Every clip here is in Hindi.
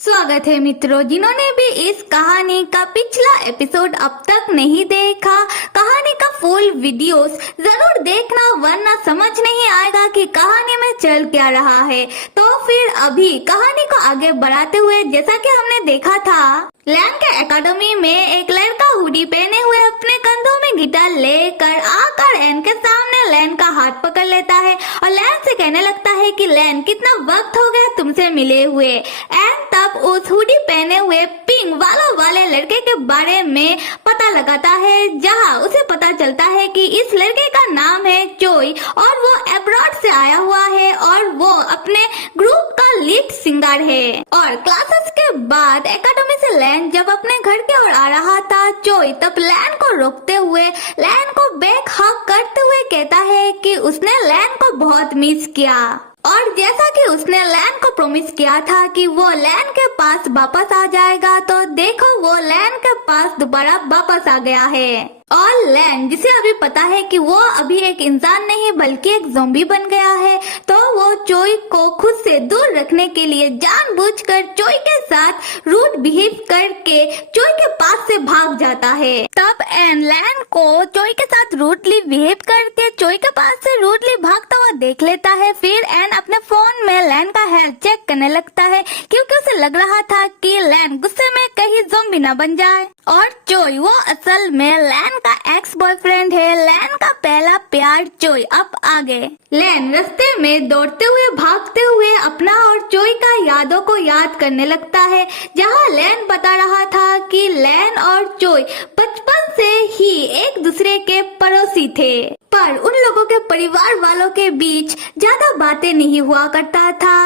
स्वागत है मित्रों, जिन्होंने भी इस कहानी का पिछला एपिसोड अब तक नहीं देखा। कहानी का फुल वीडियोस जरूर देखना, वरना समझ नहीं आएगा कि कहानी में चल क्या रहा है। तो फिर अभी कहानी को आगे बढ़ाते हुए, जैसा कि हमने देखा था, लैन के एकेडमी में एक लड़का हुडी पहने हुए अपने कंधों में गिटार लेकर आकर एन के सामने लैन का हाथ पकड़ लेता है और लैन से कहने लगता है कि लैन, कितना वक्त हो गया तुमसे मिले हुए। एन तब उस हुडी पहने हुए पिंक बालों वाले लड़के के बारे में पता लगाता है, जहां उसे पता चलता है कि इस लड़के का नाम है चोई और वो अब्रॉड से आया हुआ है और वो अपने ग्रुप का लीड सिंगर है। और क्लासेस के बाद एकेडमी से लैन जब अपने घर की ओर आ रहा था, चोई तब लैन को रोकते हुए लैन को बैक हग करते हुए कहता है कि उसने लैन को बहुत मिस किया और जैसा कि उसने लैन को प्रॉमिस किया था कि वो लैन के पास वापस आ जाएगा, तो देखो वो लैन के पास दोबारा वापस आ गया है। और लैन, जिसे अभी पता है कि वो अभी एक इंसान नहीं बल्कि एक ज़ॉम्बी बन गया है, तो वो चोई को खुद से दूर रखने के लिए जानबूझकर चोई के साथ रूड बिहेव करके चोई के पास से भाग जाता है। तब एन लैन को चोई के साथ रूडली बिहेव करके चोई के पास से रूडली भागता हुआ देख लेता है। फिर एन अपने फोन में लैन का हेल्थ चेक करने लगता है, क्योंकि उसे लग रहा था कि लैन गुस्से में कहीं ज़ॉम्बी न बन जाए। और चोई वो असल में लैन का एक्स बॉयफ्रेंड है, लैन का पहला प्यार चोई। अब आगे लैन रास्ते में दौड़ते हुए भागते हुए अपना और चोई का यादों को याद करने लगता है, जहां लैन बता रहा था कि लैन और चोई बचपन से ही एक दूसरे के पड़ोसी थे, पर उन लोगों के परिवार वालों के बीच ज्यादा बातें नहीं हुआ करता था।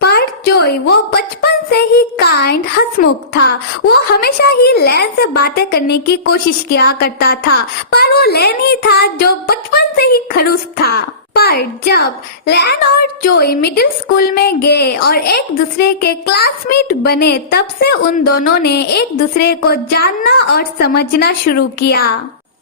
पर चोई वो बचपन से ही काइंड हंसमुख था, वो हमेशा ही लैन से बातें करने की कोशिश किया करता था, पर वो लैन ही था जो बचपन से ही खड़ूस था। पर जब लैन और चोई मिडिल स्कूल में गए और एक दूसरे के क्लासमेट बने, तब से उन दोनों ने एक दूसरे को जानना और समझना शुरू किया।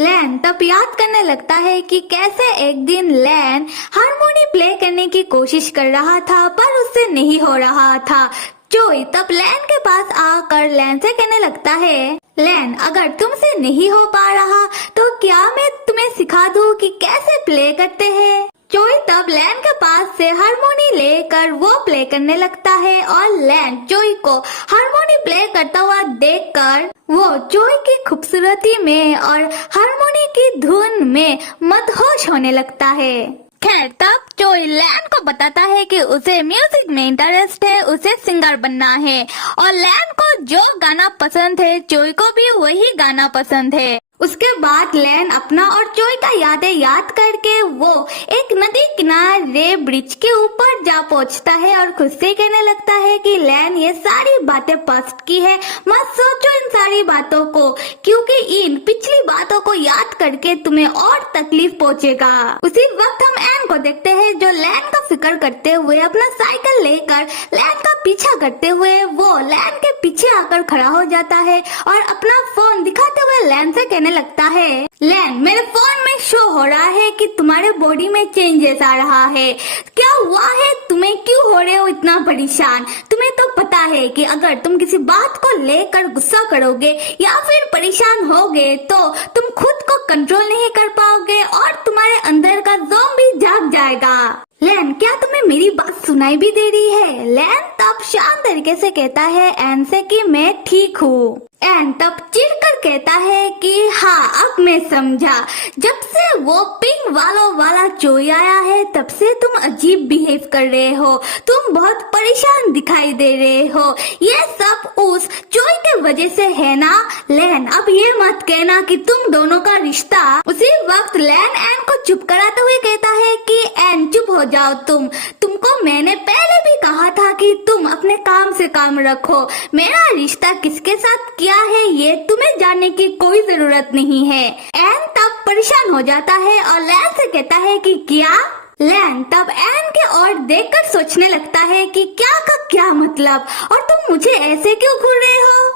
लैन तब याद करने लगता है कि कैसे एक दिन लैन हारमोनी प्ले करने की कोशिश कर रहा था, पर उससे नहीं हो रहा था। चोई तब लैन के पास आकर लैन से कहने लगता है, लैन, अगर तुमसे नहीं हो पा रहा तो क्या मैं तुम्हें सिखा दूं कि कैसे प्ले करते हैं। चोई तब लैन के पास से हारमोनी लेकर वो प्ले करने लगता है और लैन चोई को हारमोनी प्ले करता हुआ देखकर वो चोई की खूबसूरती में और हारमोनी की धुन में मदहोश होने लगता है। खैर, तब चोई लैन को बताता है कि उसे म्यूजिक में इंटरेस्ट है, उसे सिंगर बनना है और लैन को जो गाना पसंद है चोई को भी वही गाना पसंद है। उसके बाद लैन अपना और चोई का यादें याद करके वो एक नदी किनारे ब्रिज के ऊपर जा पहुंचता है और खुद से कहने लगता है कि लैन, ये सारी बातें पास्ट की है, मत सोचो इन सारी बातों को, क्योंकि इन पिछली बातों को याद करके तुम्हें और तकलीफ पहुंचेगा। उसी वक्त हम एन को देखते हैं, जो लैन का फिक्र करते हुए अपना साइकिल लेकर लैन का पीछा करते हुए वो लैन के पीछे आकर खड़ा हो जाता है और अपना फोन दिखाते हुए लैन से कहने लगता है, लैन, मेरे फोन में शो हो रहा है कि तुम्हारे बॉडी में चेंजेस आ रहा है। क्या हुआ है? तुम्हें क्यों हो रहे हो इतना परेशान? तुम्हें तो पता है कि अगर तुम किसी बात को लेकर गुस्सा करोगे या फिर परेशान होगे तो तुम खुद को कंट्रोल नहीं कर पाओगे और तुम्हारे अंदर का ज़ॉम्बी जाग जाएगा। लैन, क्या तुम्हें मेरी बात सुनाई भी दे रही है? लैन तब शांत तरीके से कहता है एन से कि मैं ठीक हूँ। एन तब चिढ़कर कहता है कि हाँ, अब मैं समझा, जब से वो पिंक वालों वाला चोई आया है तब से तुम अजीब बिहेव कर रहे हो, तुम बहुत परेशान दिखाई दे रहे हो, ये सब उस चोई के वजह से है ना। लैन, अब ये मत कहना कि तुम दोनों का रिश्ता। उसी वक्त लैन एन को चुप कराते हुए कहता है कि एन, चुप हो जाओ, तुमको मैंने पहले भी कहा था कि तुम अपने काम से काम रखो, मेरा रिश्ता किसके साथ क्या है ये तुम्हें जानने की कोई जरूरत नहीं है। एन तब परेशान हो जाता है और लैन से कहता है कि क्या। लैन तब एन के ओर देखकर सोचने लगता है कि क्या का क्या मतलब, और तुम मुझे ऐसे क्यों घूर रहे हो।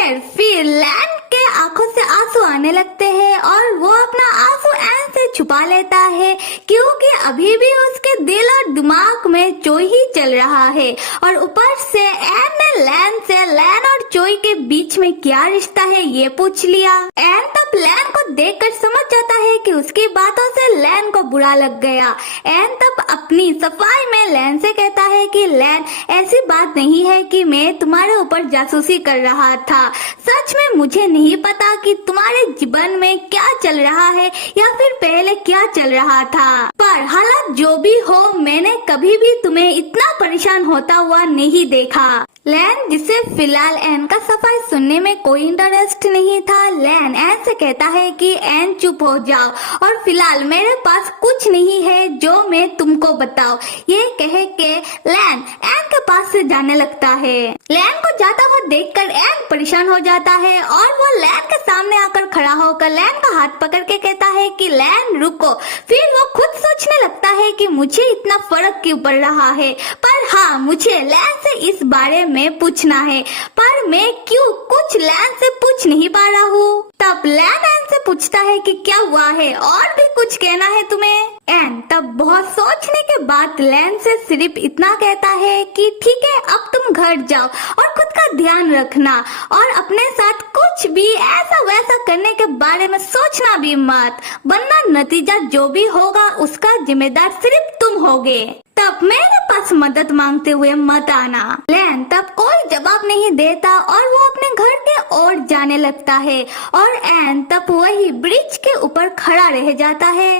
खैर फिर लैन के आंखों से आंसू आने लगते हैं और वो अपना आंसू एन से छुपा लेता है क्योंकि अभी भी उसके दिल और दिमाग में चोई ही चल रहा है। और ऊपर से एन ने लैन से लैन और चोई के बीच में क्या रिश्ता है ये पूछ लिया। एन तब लैन को देखकर समझ जाता है कि उसकी बातों से लैन को बुरा लग गया। एन तब अपनी सफाई में लैन से कहता है कि लैन, ऐसी बात नहीं है कि मैं तुम्हारे ऊपर जासूसी कर रहा था। सच में मुझे नहीं पता कि तुम्हारे जीवन में क्या चल रहा है या फिर पहले क्या चल रहा था, पर हालात जो भी हो मैंने कभी भी तुम्हें इतना परेशान होता हुआ नहीं देखा। लैन, जिसे फिलहाल एन का सफाई सुनने में कोई इंटरेस्ट नहीं था, लैन एन से कहता है कि एन चुप हो जाओ और फिलहाल मेरे पास कुछ नहीं है जो मैं तुमको बताऊं। ये कह के लैन एन के पास से जाने लगता है। लैन को जाता हुआ देखकर एन परेशान हो जाता है और वो लैन के सामने आकर खड़ा होकर लैन का हाथ पकड़ के कहता है कि लैन रुको। फिर वो खुद सोचने लगता है कि मुझे इतना फर्क क्यों पड़ रहा है, पर हाँ मुझे लैन से इस बारे में पूछना है, पर मैं क्यों कुछ लैन से पूछ नहीं पा रहा हूँ। तब लैन एन से पूछता है कि क्या हुआ है और भी कुछ कहना है तुम्हें। एन तब बहुत सोचने के बाद लैन से सिर्फ इतना कहता है कि ठीक है अब तुम घर जाओ और खुद का ध्यान रखना और अपने साथ कुछ भी ऐसा वैसा करने के बारे में सोचना भी मत, वरना नतीजा जो भी होगा उसका जिम्मेदार सिर्फ तुम होगे। तब मेरे पास मदद मांगते हुए मत आना। लैन तब कोई जवाब नहीं देता और वो अपने घर के ओर जाने लगता है और एन तब वही ब्रिज के ऊपर खड़ा रह जाता है।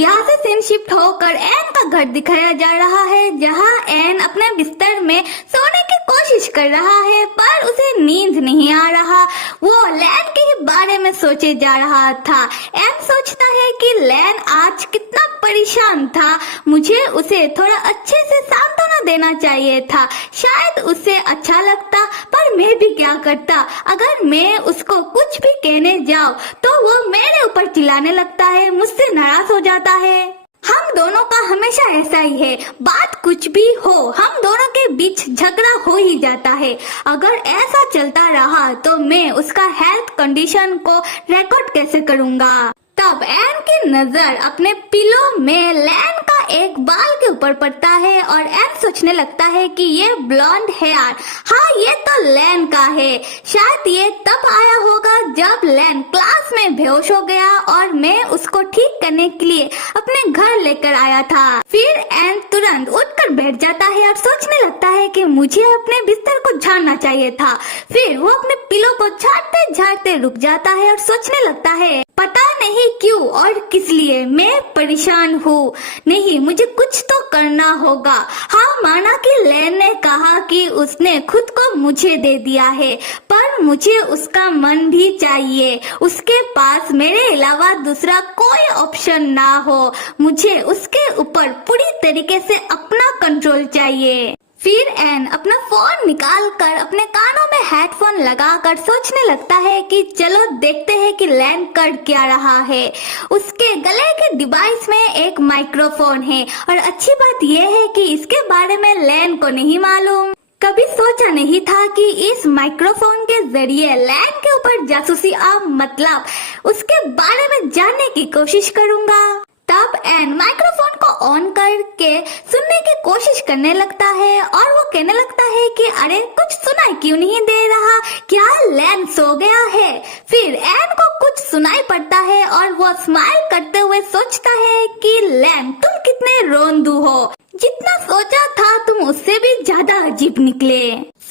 यहाँ से सीन शिफ्ट होकर एन का घर दिखाया जा रहा है जहाँ एन अपने बिस्तर में सोने की कोशिश कर रहा है पर उसे नींद नहीं आ रहा। वो लैन के ही बारे में सोचे जा रहा था। एन सोचता है कि लैन आज कितना परेशान था, मुझे उसे थोड़ा अच्छे से सांत्वना देना चाहिए था, शायद उसे अच्छा लगता, पर मैं भी क्या करता। अगर मैं उसको कुछ भी कहने जाऊँ तो वो मेरे ऊपर चिल्लाने लगता है, मुझसे नाराज हो जाता है। हम दोनों का हमेशा ऐसा ही है, बात कुछ भी हो हम दोनों के बीच झगड़ा हो ही जाता है। अगर ऐसा चलता रहा तो मैं उसका हेल्थ कंडीशन को रिकॉर्ड कैसे करूँगा। तब एन की नजर अपने पिलो में लैन का एक बाल के ऊपर पड़ता है और एन सोचने लगता है कि ये ब्लॉन्ड हेयर, हाँ ये तो लैन का है। शायद ये तब आया होगा जब लैन क्लास में बेहोश हो गया और मैं उसको ठीक करने के लिए अपने घर लेकर आया था। फिर एन तुरंत उठकर बैठ जाता है और सोचने लगता है कि मुझे अपने बिस्तर को झाड़ना चाहिए था। फिर वो अपने पिलो को झाड़ते झाड़ते रुक जाता है और सोचने लगता है, पता नहीं क्यों और किस लिए मैं परेशान हूँ। नहीं, मुझे कुछ तो करना होगा। हाँ माना कि लैन ने कहा कि उसने खुद को मुझे दे दिया है, पर मुझे उसका मन भी चाहिए। उसके पास मेरे अलावा दूसरा कोई ऑप्शन ना हो। मुझे उसके ऊपर पूरी तरीके से अपना कंट्रोल चाहिए। फिर एन अपना फोन निकाल कर अपने कानों में हेडफोन लगाकर सोचने लगता है कि चलो देखते हैं कि लैन कर क्या रहा है। उसके गले के डिवाइस में एक माइक्रोफोन है और अच्छी बात यह है कि इसके बारे में लैन को नहीं मालूम। कभी सोचा नहीं था कि इस माइक्रोफोन के जरिए लैन के ऊपर जासूसी मतलब उसके बारे में जानने की कोशिश करूंगा। तब एन माइक्रोफोन को ऑन करके सुनने की कोशिश करने लगता है और वो कहने लगता है कि अरे कुछ सुनाई क्यों नहीं दे रहा, क्या लैन सो गया है। फिर एन को कुछ सुनाई पड़ता है और वो स्माइल करते हुए सोचता है कि लैन तुम कितने रोंदू हो, जितना सोचा था तुम उससे भी ज्यादा अजीब निकले।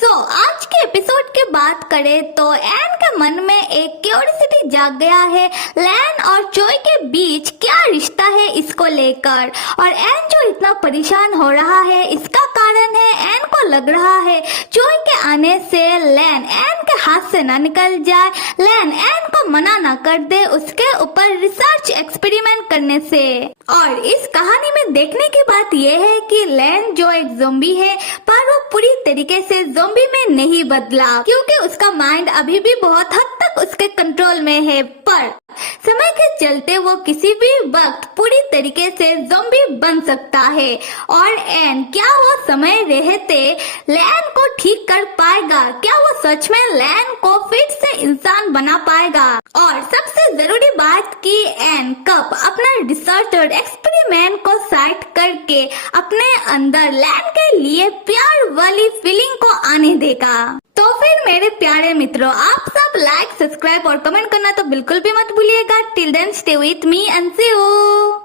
आज के एपिसोड की बात करें तो एन के मन में एक क्यूरियोसिटी जाग गया है, लैन और चोई के बीच क्या रिश्ता है इसको लेकर। और एन जो इतना परेशान हो रहा है इसका कारण है एन को लग रहा है चोई के आने से लैन एन के हाथ से न निकल जाए, लैन एन को मना न कर दे उसके ऊपर रिसर्च एक्सपेरिमेंट करने से। और इस कहानी में देखने की बात यह है कि लैन जो एक ज़ॉम्बी है पर वो पूरी तरीके से ज़ॉम्बी में नहीं बदला, क्योंकि उसका माइंड अभी भी बहुत हद तक उसके कंट्रोल में है, पर समय के चलते वो किसी भी वक्त पूरी तरीके से ज़ॉम्बी बन सकता है। और एन क्या वो समय रहते लैन को ठीक कर पाएगा? क्या वो सच में लैन को फिर से इंसान बना पाएगा। और सबसे जरूरी बात कि एन कब अपना रिसर्च और एक्सपेरिमेंट को साइड करके अपने अंदर लैन के लिए प्यार वाली फीलिंग को आने देगा। तो फिर मेरे प्यारे मित्रों, आप सब लाइक, सब्सक्राइब और कमेंट करना तो बिल्कुल भी मत भूलिएगा। Till then stay with me and see you.